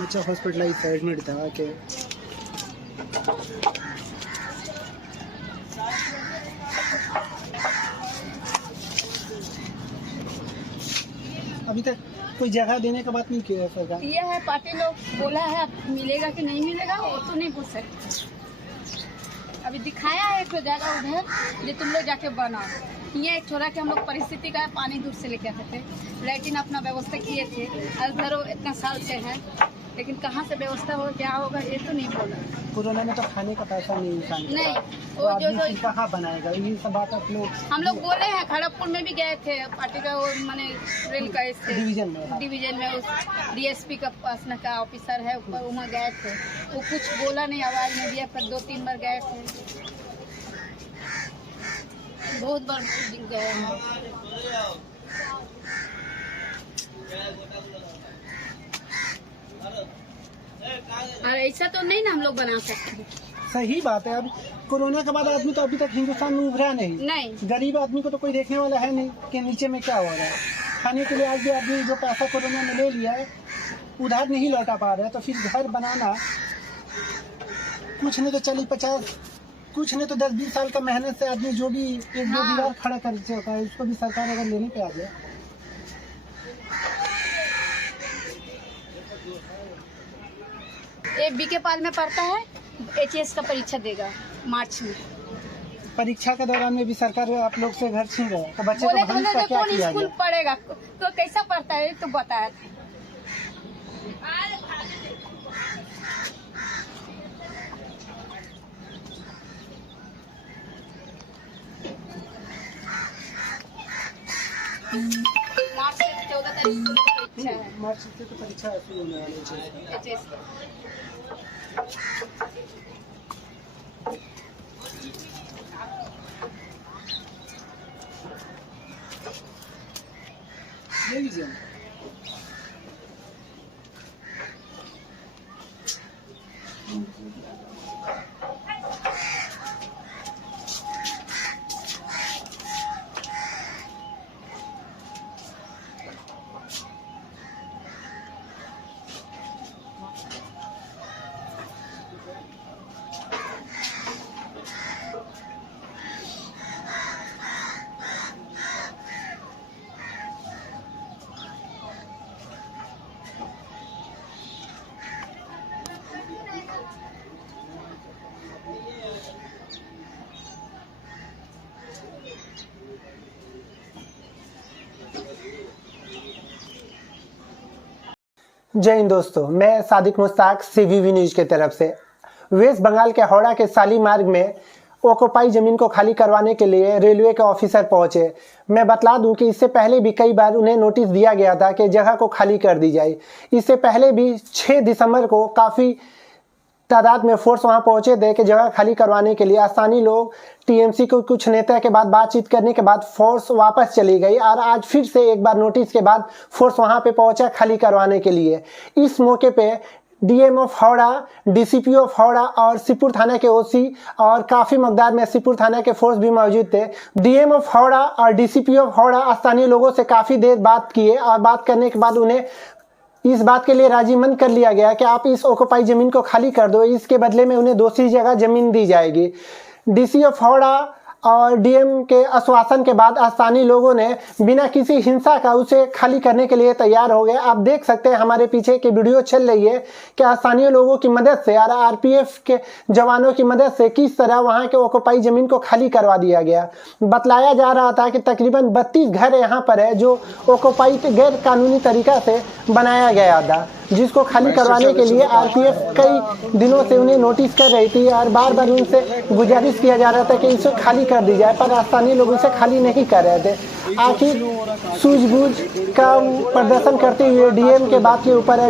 बच्चा hospitalise admit था के अभी तक कोई जगह देने का बात नहीं किया है सरकार। ये है पार्टी लोग बोला है, अब मिलेगा कि नहीं मिलेगा वो तो नहीं बोल सकते। अभी दिखाया है एक जगह उधर जो तुम लोग जाके बनाओ। ये एक छोरा के हम लोग परिस्थिति का पानी दूर से लेके आते थे, लैट्रिन अपना व्यवस्था किए थे, घर इतना साल से है, लेकिन कहाँ से व्यवस्था हो क्या होगा ये तो नहीं बोला। कोरोना में तो खाने का पैसा नहीं इंसान के नहीं पास, वो तो जो कहाँ बनाएगा, ये सब बात आप लोग हम लोग बोले हैं। खड़गपुर में भी गए थे, पार्टी का वो मैंने रेल का डिवीजन में उस डीएसपी का पास का ऑफिसर है ऊपर, वहाँ गए थे, वो कुछ बोला नहीं, आवाज नहीं दिया, पर 2-3 बार गए थे, बहुत बार गए हैं। और ऐसा तो नहीं ना हम लोग बना सकते। सही बात है। अब कोरोना के बाद आदमी तो अभी तक हिंदुस्तान में उभरा नहीं। गरीब आदमी को तो कोई देखने वाला है नहीं कि नीचे में क्या हो रहा है। खाने के लिए आज भी आदमी जो पैसा कोरोना में ले लिया है उधार नहीं लौटा पा रहा है, तो फिर घर बनाना कुछ नहीं तो 40-50, कुछ नहीं तो 10-20 साल का मेहनत से आदमी जो भी एक दो दीवार खड़ा कर होता है, उसको भी सरकार अगर लेने पे आ जाए। ये बीके पाल में पढ़ता है, एचएस का परीक्षा देगा मार्च में। परीक्षा के दौरान में भी सरकार आप लोग से घर छीन रहा है, तो बच्चे बोले को भविष्य का क्या कौन किया स्कूल जाए? पढ़ेगा तो कैसा पढ़ता है तो बताया था। मार्च से 14 तारीख को परीक्षा है। मार्च से तो परीक्षा शुरू होने वाली है। एचएस ले लीजिए। जय हिंद दोस्तों, मैं सादिक मुश्ताक CVV न्यूज के तरफ से। वेस्ट बंगाल के हावड़ा के साली मार्ग में ऑक्युपाई जमीन को खाली करवाने के लिए रेलवे के ऑफिसर पहुंचे। मैं बतला दूं कि इससे पहले भी कई बार उन्हें नोटिस दिया गया था कि जगह को खाली कर दी जाए। इससे पहले भी 6 दिसंबर को काफ़ी तादाद में फोर्स वहां पहुंचे थे कि जगह खाली करवाने के लिए। स्थानीय लोग TMC को कुछ नेता के बाद बातचीत करने के बाद फोर्स वापस चली गई और आज फिर से एक बार नोटिस के बाद फोर्स वहां पे पहुंचा खाली करवाने के लिए। इस मौके पे DM of Howrah, DCP of Howrah और शिवपुर थाना के OC और काफ़ी मकदार में शिवपुर थाना के फोर्स भी मौजूद थे। DM ऑफ हावड़ा और DCP ऑफ हावड़ा स्थानीय लोगों से काफ़ी देर बात किए और बात करने के बाद उन्हें इस बात के लिए राजीमंद कर लिया गया कि आप इस ऑक्युपाई जमीन को खाली कर दो, इसके बदले में उन्हें दूसरी जगह जमीन दी जाएगी। DC ऑफ हावड़ा और DM के आश्वासन के बाद स्थानीय लोगों ने बिना किसी हिंसा का उसे खाली करने के लिए तैयार हो गए। आप देख सकते हैं हमारे पीछे की वीडियो चल रही है कि स्थानीय लोगों की मदद से और RPF के जवानों की मदद से किस तरह वहां के ऑक्युपाई जमीन को खाली करवा दिया गया। बतलाया जा रहा था कि तकरीबन 32 घर यहाँ पर है जो ऑक्युपाई गैर कानूनी तरीका से बनाया गया था, जिसको खाली करवाने के लिए RPF कई दिनों से उन्हें नोटिस कर रही थी और बार बार उनसे गुजारिश किया जा रहा था कि इसे खाली कर दी जाए, पर स्थानीय लोग इसे खाली नहीं कर रहे थे। आखिर सूझबूझ का प्रदर्शन करते हुए DM के बात के ऊपर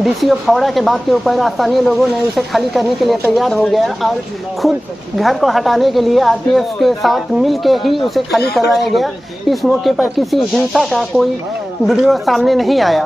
DC ऑफ हावड़ा के बात के ऊपर स्थानीय लोगों ने उसे खाली करने के लिए तैयार हो गया और खुद घर को हटाने के लिए RPF के साथ मिल के ही उसे खाली करवाया गया। इस मौके पर किसी हिंसा का कोई वीडियो सामने नहीं आया।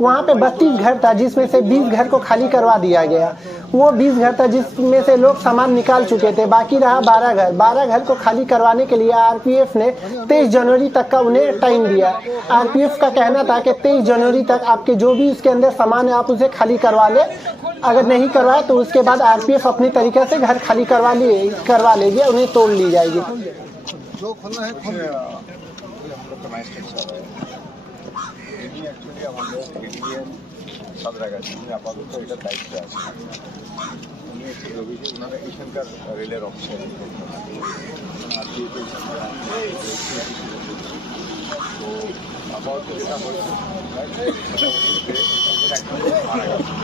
वहाँ पे 32 घर था जिसमें से 20 घर को खाली करवा दिया गया। वो 20 घर था जिसमें से लोग सामान निकाल चुके थे, बाकी रहा 12 घर। 12 घर को खाली करवाने के लिए आरपीएफ ने 23 जनवरी तक का उन्हें टाइम दिया। आरपीएफ का कहना था कि 23 जनवरी तक आपके जो भी उसके अंदर सामान है आप उसे खाली करवा ले, अगर नहीं करवाए तो उसके बाद आरपीएफ अपनी तरीके से घर खाली करवा लेगी, उन्हें तोड़ ली जाएगी। जो खोलना है खोल दो। हम लोग का मैच चल रहा है এটি অ্যাকচুয়ালি আমাদের এডিএম সাদরাগাছি উনি আপাতত এটা দায়িত্বে আছেন। উনি একটি অভিযোগ ওনারা এখানকার রেলের অফিসার তো আপাতত যেটা হয়েছে মারা গেছে।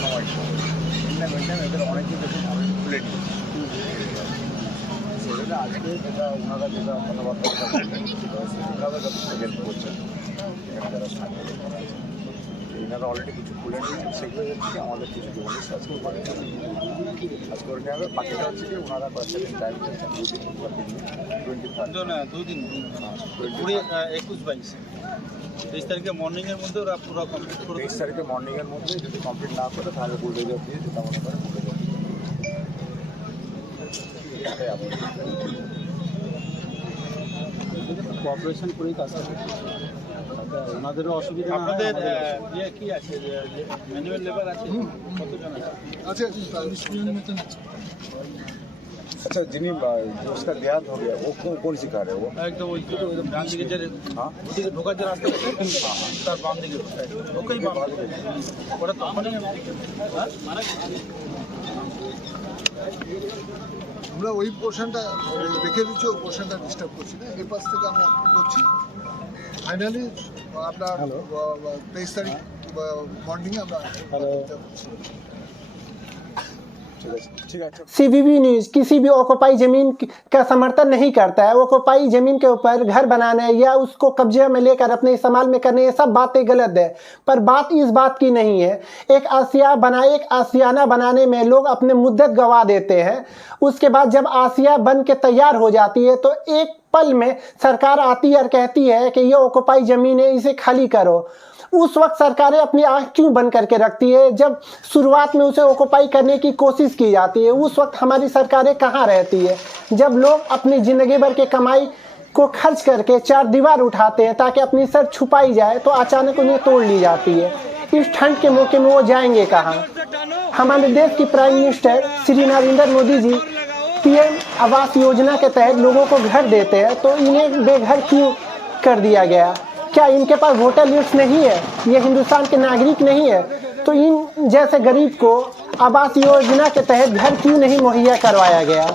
সময় এদের অনেকেই দেখুন আমি খুলে নিই সেটা আজকে যেটা ওনারা যেটা কথাবার্তা বললেন ওনারা যথেষ্ট হেল্প করছেন এখানে যারা স্থানীয় এনারা অলরেডি কিছু খুলে নিয়েছেন, সেগুলো হচ্ছে আমাদের কিছু ডকুমেন্টস আজকে করে আজকে করে নেওয়া হবে। বাকিটা হচ্ছে কি ওনারা কয়েকটা দিন টাইম চাচ্ছেন, 2 দিন বা 3 দিন 23 তারিখে মর্নিংয়ের মধ্যে ওরা পুরো কমপ্লিট করে 23 তারিখে মর্নিংয়ের মধ্যে যদি কমপ্লিট না করে তাহলে বুলডোজার দিয়ে যেটা মনে করে বুলডোজার এটাই আমাদের কোঅপারেশন করেই কাজ করে। ওনাদেরও অসুবিধা না হয়। আপনাদের ইয়ে কি আছে, ম্যানুয়াল লেবার আছে কতজন আছে? अच्छा जिन्हें जो उसका देहात हो गया वो कौन सी कार है वो? একদম ওই তো একদম ডান দিকে যে ওদিকে ঢোকার যে রাস্তা আছে তার বাম দিকে ওকেই বাম দিকে ওটা তখনই আমরা ওই পোর্শনটা রেখে দিচ্ছি, ওই পোর্শনটা ডিস্টার্ব করছি না, এই পাশ থেকে আমরা করছি। ফাইনালি আপনার 23 তারিখ মর্নিংয়ে আমরা ठीक है। सीवीवी न्यूज किसी भी ऑक्युपाई जमीन का समर्थन नहीं करता है। ऑक्युपाई जमीन के ऊपर घर बनाना या उसको कब्जे में लेकर अपने इस्तेमाल में करने, ये सब बातें गलत है। पर बात इस बात की नहीं है, एक आशियाना बनाने में लोग अपने मुद्दत गवा देते हैं। उसके बाद जब आशिया बन के तैयार हो जाती है तो एक पल में सरकार आती है और कहती है कि ये ऑक्युपाई जमीन है, इसे खाली करो। उस वक्त सरकारें अपनी आंख क्यों बंद करके रखती है? जब शुरुआत में उसे ऑक्युपाई करने की कोशिश की जाती है उस वक्त हमारी सरकारें कहाँ रहती है? जब लोग अपनी ज़िंदगी भर के कमाई को खर्च करके चार दीवार उठाते हैं ताकि अपनी सर छुपाई जाए तो अचानक उन्हें तोड़ ली जाती है। इस ठंड के मौके में वो जाएंगे कहाँ? हमारे देश की prime minister Shri Narendra Modi ji PM Awas Yojana के तहत लोगों को घर देते हैं, तो इन्हें बेघर क्यों कर दिया गया? क्या इनके पास वोटर लिस्ट नहीं है? ये हिंदुस्तान के नागरिक नहीं है? तो इन जैसे गरीब को आवास योजना के तहत घर क्यों नहीं मुहैया करवाया गया?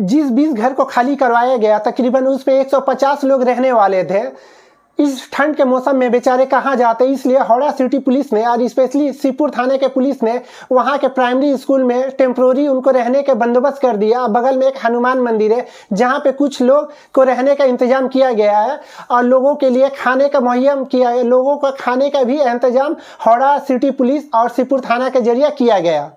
जिस 20 घर को खाली करवाया गया, तकरीबन उसमें 150 लोग रहने वाले थे। इस ठंड के मौसम में बेचारे कहाँ जाते, इसलिए हावड़ा सिटी पुलिस ने और स्पेशली श्रीपुर थाने के पुलिस ने वहाँ के प्राइमरी स्कूल में टेम्प्रोरी उनको रहने के बंदोबस्त कर दिया। बगल में एक हनुमान मंदिर है जहाँ पे कुछ लोग को रहने का इंतजाम किया गया है और लोगों के लिए खाने का मुहैया किया है। लोगों का खाने का भी इंतजाम हावड़ा सिटी पुलिस और श्रीपुर थाना के जरिए किया गया।